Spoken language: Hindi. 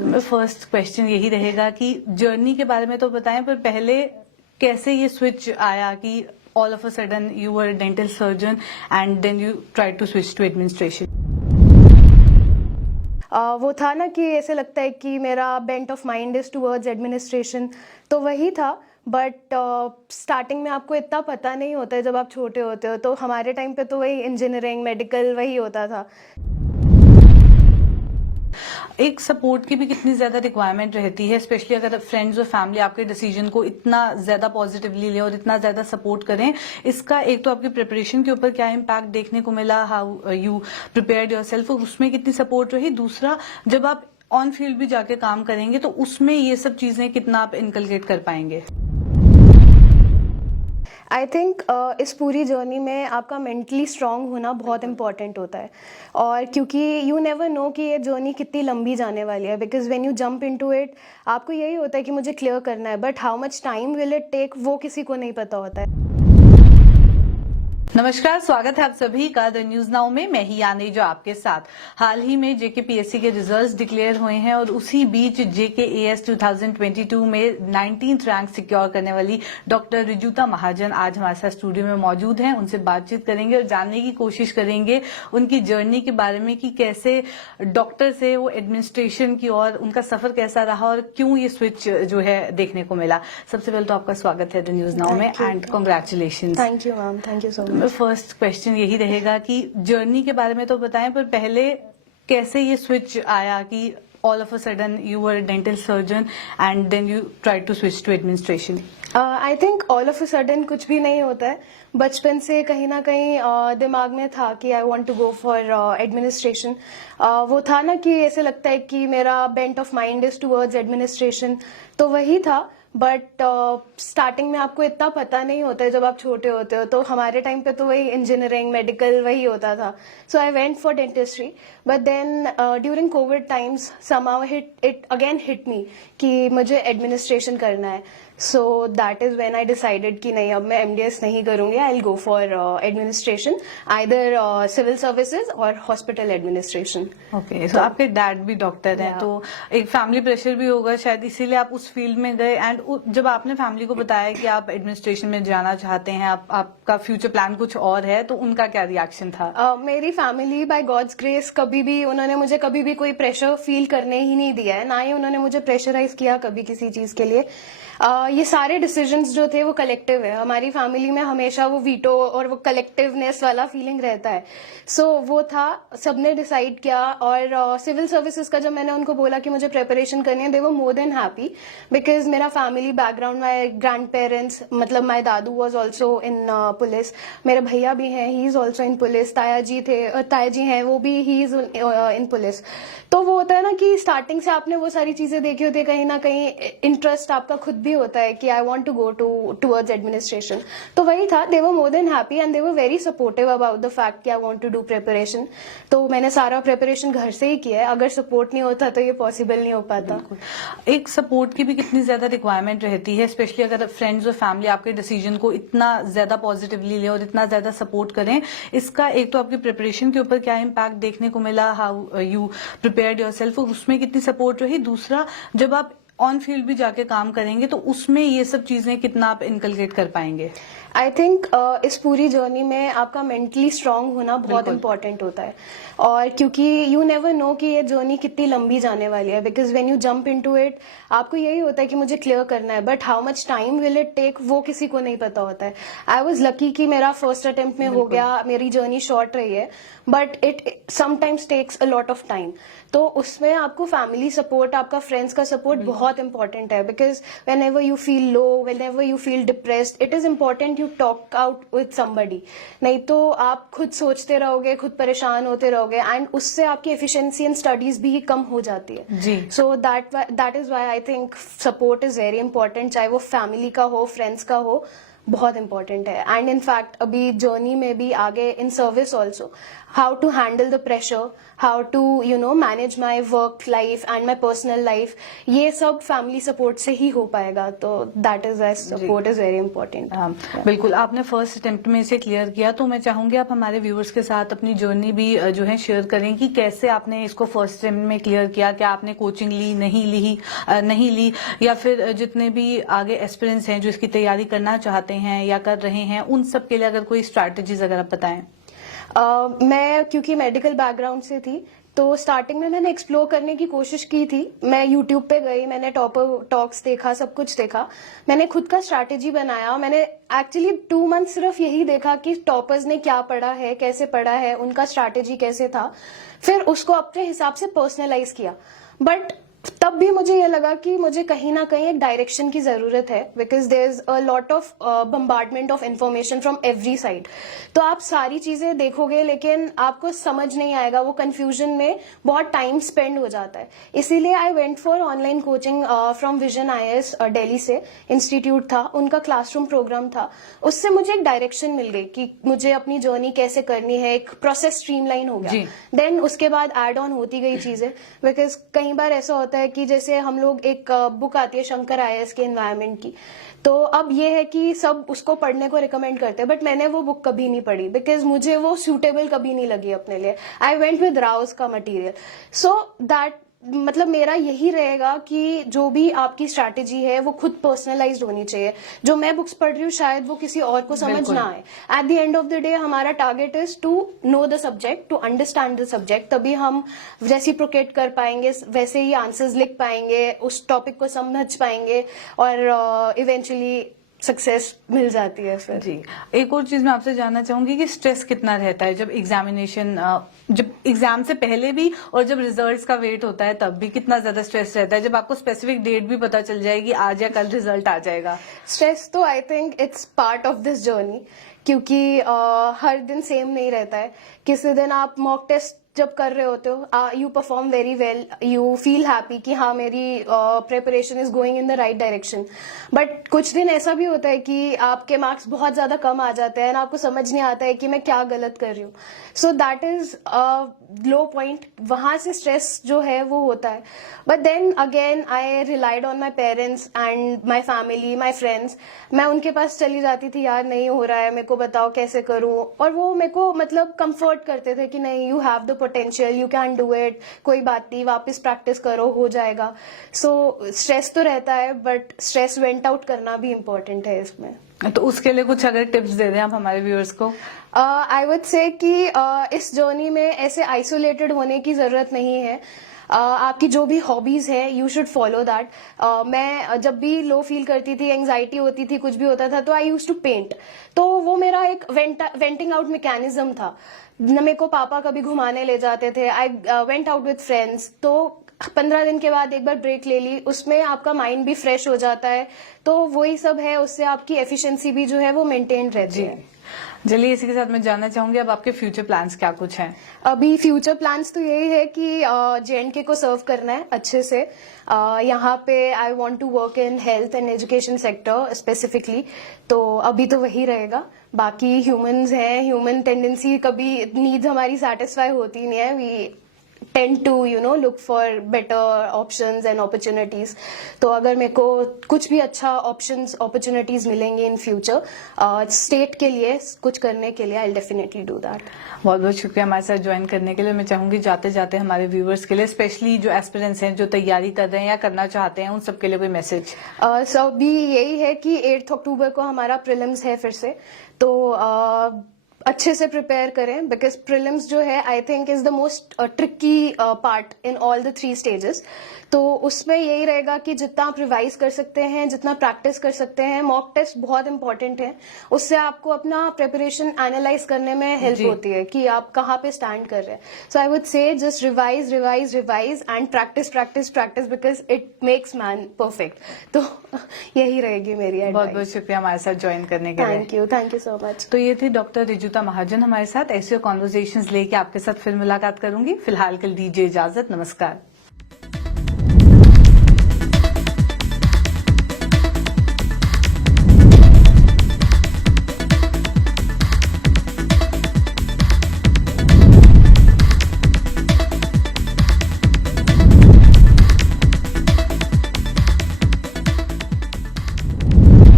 फर्स्ट क्वेश्चन यही रहेगा कि जर्नी के बारे में तो बताएं, पर पहले कैसे ये स्विच आया कि all of a sudden you were dental surgeon and then you try to switch to administration? वो था ना कि ऐसे लगता है कि मेरा bent of mind is towards administration, तो वही था। बट स्टार्टिंग में आपको इतना पता नहीं होता है जब आप छोटे होते हो, तो हमारे टाइम पे तो वही इंजीनियरिंग मेडिकल वही होता था। एक सपोर्ट की भी कितनी ज्यादा रिक्वायरमेंट रहती है, स्पेशली अगर फ्रेंड्स और फैमिली आपके डिसीजन को इतना ज्यादा पॉजिटिवली ले और इतना ज्यादा सपोर्ट करें। इसका एक तो आपकी प्रिपरेशन के ऊपर क्या इम्पैक्ट देखने को मिला, हाउ यू प्रिपेयर्ड योरसेल्फ, उसमें कितनी सपोर्ट रही। दूसरा, जब आप ऑन फील्ड भी जाके काम करेंगे तो उसमें ये सब चीजें कितना आप इनकलकेट कर पाएंगे? आई थिंक इस पूरी जर्नी में आपका मेंटली स्ट्रांग होना बहुत इंपॉर्टेंट होता है। और क्योंकि यू नेवर नो कि ये जर्नी कितनी लंबी जाने वाली है, because when you jump into it आपको यही होता है कि मुझे क्लियर करना है, but how much time will it take वो किसी को नहीं पता होता है। नमस्कार, स्वागत है आप सभी का द न्यूज नाउ में। मैं ही यानी जो आपके साथ। हाल ही में जेकेपीएससी के रिजल्ट्स डिक्लेयर हुए हैं और उसी बीच जेकेएएस 2022 में 19th रैंक सिक्योर करने वाली डॉक्टर रिजुता महाजन आज हमारे साथ स्टूडियो में मौजूद हैं। उनसे बातचीत करेंगे और जानने की कोशिश करेंगे उनकी जर्नी के बारे में कि कैसे डॉक्टर से वो एडमिनिस्ट्रेशन की और उनका सफर कैसा रहा और क्यों ये स्विच जो है देखने को मिला। सबसे पहले तो आपका स्वागत है द न्यूज नाउ में and congratulation. Thank you ma'am, thank you so much. First question यही रहेगा कि जर्नी के बारे में तो बताएं, पर पहले कैसे ये स्विच आया कि all of a sudden you were dental surgeon and then you try to switch to administration? I think all of a sudden कुछ भी नहीं होता है। बचपन से कहीं ना कहीं दिमाग में था कि I want to go for administration. वो था ना कि ऐसे लगता है कि मेरा bent of mind is towards administration, तो वही था। बट स्टार्टिंग में आपको इतना पता नहीं होता है जब आप छोटे होते हो, तो हमारे टाइम पे तो वही इंजीनियरिंग मेडिकल वही होता था। So I went for dentistry, but then during COVID times somehow it again hit me कि मुझे एडमिनिस्ट्रेशन करना है। So that is when I decided कि नहीं, अब मैं एमडीएस नहीं करूंगी, I will go for administration, either civil services और हॉस्पिटल एडमिनिस्ट्रेशन। ओके, सो आपके डैड भी डॉक्टर हैं, तो एक फैमिली प्रेशर भी होगा शायद, इसीलिए आप उस फील्ड में गए। एंड जब आपने फैमिली को बताया कि आप एडमिनिस्ट्रेशन में जाना चाहते हैं, आपका फ्यूचर प्लान कुछ और है, तो उनका क्या रिएक्शन था? मेरी फैमिली बाय गॉड्स ग्रेस कभी भी उन्होंने मुझे कभी भी कोई प्रेशर फील करने ही नहीं दिया है, ना ही उन्होंने मुझे प्रेशराइज किया कभी किसी चीज के लिए। ये सारे डिसीजंस जो थे वो कलेक्टिव है। हमारी फैमिली में हमेशा वो वीटो और वो कलेक्टिवनेस वाला फीलिंग रहता है। सो वो था, सबने डिसाइड किया। और सिविल सर्विसेज का जब मैंने उनको बोला कि मुझे प्रिपरेशन करनी है, दे were more than happy, because मेरा family background, my grand parents, मतलब माई दादू वॉज ऑल्सो इन पुलिस, मेरे भैया भी हैं, he is also in police, ताया जी हैं, वो भी ही इज इन पुलिस। तो वो होता है ना कि स्टार्टिंग से आपने वो सारी चीजें देखी होती है, कहीं ना कहीं इंटरेस्ट आपका खुद भी होता है कि I want to go towards administration. तो वही था, they were more than happy and they were very supportive about the fact कि I want to do preparation. तो मैंने सारा प्रिपरेशन घर से ही किया है। अगर सपोर्ट नहीं होता तो ये पॉसिबल नहीं हो पाता। एक सपोर्ट की भी कितनी ज्यादा रिक्वायरमेंट रहती है, स्पेशली अगर फ्रेंड्स और फैमिली आपके डिसीजन को इतना ज्यादा पॉजिटिवली ले और इतना ज्यादा सपोर्ट करें। इसका एक तो आपकी प्रिपरेशन के ऊपर क्या इम्पैक्ट देखने को मिला, हाउ यू प्रिपेयर्ड योरसेल्फ, उसमें कितनी सपोर्ट रही। दूसरा, जब आप ऑन फील्ड भी जाके काम करेंगे तो उसमें ये सब चीजें कितना आप इनकलकेट कर पाएंगे? आई थिंक इस पूरी जर्नी में आपका मेंटली स्ट्रांग होना बहुत इंपॉर्टेंट होता है। और क्योंकि यू नेवर नो कि ये जर्नी कितनी लंबी जाने वाली है, because when you jump into it आपको यही होता है कि मुझे क्लियर करना है, but how much time will it take वो किसी को नहीं पता होता है। आई वॉज लकी कि मेरा फर्स्ट अटेम्प्ट में हो गया, मेरी जर्नी शॉर्ट रही है, but it sometimes takes a lot of time. तो उसमें आपको फैमिली सपोर्ट, आपका फ्रेंड्स का सपोर्ट बहुत इंपॉर्टेंट है, because whenever you feel low, whenever you feel depressed, it is important you talk out with somebody. नहीं तो आप खुद सोचते रहोगे, खुद परेशान होते रहोगे, एंड उससे आपकी एफिशिएंसी इन स्टडीज भी कम हो जाती है जी। So that is why I think support is very important, चाहे वो फैमिली का हो, फ्रेंड्स का हो, बहुत इंपॉर्टेंट है. एंड इनफैक्ट अभी जर्नी में भी आगे in service also how to handle the pressure, how to manage my work life and my personal life, ये सब फैमिली सपोर्ट से ही हो पाएगा. तो that is why support is very important. बिल्कुल, आपने फर्स्ट अटेम्प्ट में इसे क्लियर किया, तो मैं चाहूंगी आप हमारे व्यूअर्स के साथ अपनी जर्नी भी जो है शेयर करें कि कैसे आपने इसको फर्स्ट अटेम्प्ट में क्लियर किया. क्या आपने कोचिंग ली, नहीं ली, या फिर जितने भी आगे एस्पिरेंट्स हैं जो इसकी तैयारी करना चाहते हैं या कर रहे हैं, उन सब के लिए अगर कोई स्ट्रैटेजीज अगर आप बताएं. मैं क्योंकि मेडिकल बैकग्राउंड से थी, तो स्टार्टिंग में मैंने एक्सप्लोर करने की कोशिश की थी. मैं यूट्यूब पे गई, मैंने टॉपर टॉक्स देखा, सब कुछ देखा. मैंने खुद का स्ट्रैटेजी बनाया. मैंने एक्चुअली 2 मंथ सिर्फ यही देखा कि टॉपर्स ने क्या पढ़ा है, कैसे पढ़ा है, उनका स्ट्रैटेजी कैसे था. फिर उसको अपने हिसाब से पर्सनलाइज किया. बट तब भी मुझे ये लगा कि मुझे कहीं ना कहीं एक डायरेक्शन की जरूरत है, because there is a lot of bombardment of information from every side. तो आप सारी चीजें देखोगे लेकिन आपको समझ नहीं आएगा, वो कंफ्यूजन में बहुत टाइम स्पेंड हो जाता है. इसीलिए आई went for online coaching from vision IAS Delhi से इंस्टीट्यूट था, उनका क्लासरूम प्रोग्राम था. उससे मुझे एक डायरेक्शन मिल गई कि मुझे अपनी जर्नी कैसे करनी है, एक प्रोसेस स्ट्रीमलाइन हो गया. देन उसके बाद एड ऑन होती गई चीजें, बिकॉज कई बार ऐसा होता है कि जैसे हम लोग एक बुक आती है शंकर IAS के एनवायरनमेंट की, तो अब ये है कि सब उसको पढ़ने को रिकमेंड करते हैं, बट मैंने वो बुक कभी नहीं पढ़ी बिकॉज मुझे वो सूटेबल कभी नहीं लगी अपने लिए. आई वेंट विद राउस का मटेरियल. सो दैट मतलब मेरा यही रहेगा कि जो भी आपकी स्ट्रैटेजी है वो खुद पर्सनलाइज्ड होनी चाहिए. जो मैं बुक्स पढ़ रही हूँ शायद वो किसी और को समझ ना आए. At the end of the day हमारा target is to know the subject, to understand the subject. तभी हम रेसिप्रोकेट कर पाएंगे, वैसे ही आंसर्स लिख पाएंगे, उस टॉपिक को समझ पाएंगे और इवेंचुअली सक्सेस मिल जाती है. फिर जी, एक और चीज मैं आपसे जानना चाहूंगी कि स्ट्रेस कितना रहता है जब जब एग्जाम से पहले भी और जब रिजल्ट्स का वेट होता है तब भी कितना ज्यादा स्ट्रेस रहता है, जब आपको स्पेसिफिक डेट भी पता चल जाएगी आज या कल रिजल्ट आ जाएगा. स्ट्रेस तो I think it's part of this journey, क्योंकि हर दिन सेम नहीं रहता है. किसी दिन आप मॉक टेस्ट जब कर रहे होते हो, you perform very well, you feel happy कि हाँ मेरी preparation is going in the right direction. But कुछ दिन ऐसा भी होता है कि आपके मार्क्स बहुत ज्यादा कम आ जाते हैं, आपको समझ नहीं आता है कि मैं क्या गलत कर रही हूँ. So that is low point. वहां से स्ट्रेस जो है वो होता है. But then again I relied on my parents and my family, my friends. मैं उनके पास चली जाती थी, यार नहीं हो रहा है, मेरे को बताओ कैसे करूं. और वो मेरे को मतलब कंफर्ट करते थे कि नहीं, you have the potential, you can do it, कोई बात नहीं, वापस प्रैक्टिस करो, हो जाएगा. सो स्ट्रेस तो रहता है बट स्ट्रेस वेंट आउट करना भी इम्पोर्टेंट है इसमें. तो उसके लिए कुछ अगर टिप्स दे दें आप हमारे व्यूअर्स को. आई वुड से कि इस जर्नी में ऐसे आइसोलेटेड होने की जरूरत नहीं है. आपकी जो भी हॉबीज है यू शुड फॉलो दैट. मैं जब भी लो फील करती थी, एंजाइटी होती थी, कुछ भी होता था, तो आई यूज टू पेंट. तो वो मेरा एक वेंटिंग आउट मैकेनिज्म था. मेरे को पापा कभी घुमाने ले जाते थे, I went out with friends. तो 15 दिन के बाद एक बार ब्रेक ले ली, उसमें आपका माइंड भी फ्रेश हो जाता है. तो वही सब है, उससे आपकी एफिशिएंसी भी जो है वो मेंटेन रहती है. चलिए, इसी के साथ मैं जानना चाहूंगी अब आपके फ्यूचर प्लान्स क्या कुछ हैं. अभी फ्यूचर प्लान्स तो यही है कि JNK को सर्व करना है अच्छे से. यहाँ पे I want to work in health and education sector specifically. तो अभी तो वही रहेगा. बाकी ह्यूमंस हैं, ह्यूमन टेंडेंसी, कभी नीड्स हमारी सेटिस्फाई होती नहीं है. We tend to look for better options and opportunities. तो अगर मेरे को कुछ भी अच्छा opportunities मिलेंगे इन फ्यूचर स्टेट के लिए कुछ करने के लिए, I'll definitely do that. बहुत बहुत शुक्रिया हमारे साथ ज्वाइन करने के लिए. मैं चाहूंगी जाते जाते हमारे व्यूअर्स के लिए, स्पेशली जो एस्पिरेंट्स हैं जो तैयारी कर रहे हैं या करना चाहते हैं, उन सबके लिए कोई मैसेज. सब भी यही है कि 8 अक्टूबर को हमारा प्रीलिम्स है फिर से. तो अच्छे से प्रिपेयर करें, बिकॉज प्रीलिम्स जो है I think is the most tricky part in all the 3 stages. तो उसमें यही रहेगा कि जितना आप रिवाइज कर सकते हैं, जितना प्रैक्टिस कर सकते हैं. मॉक टेस्ट बहुत इंपॉर्टेंट है, उससे आपको अपना प्रिपरेशन एनालाइज करने में हेल्प होती है कि आप कहाँ पे स्टैंड कर रहे हैं. So I would say just revise revise revise and practice practice practice, because it makes man perfect. तो यही रहेगी मेरी एडवाइस. बहुत बहुत शुक्रिया हमारे साथ ज्वाइन करने के लिए. Thank you so much. तो ये थी डॉक्टर रिजुता महाजन हमारे साथ. ऐसे कॉन्वर्सेशंस लेके आपके साथ फिर मुलाकात करूंगी. फिलहाल के लिए दीजिए इजाजत. नमस्कार.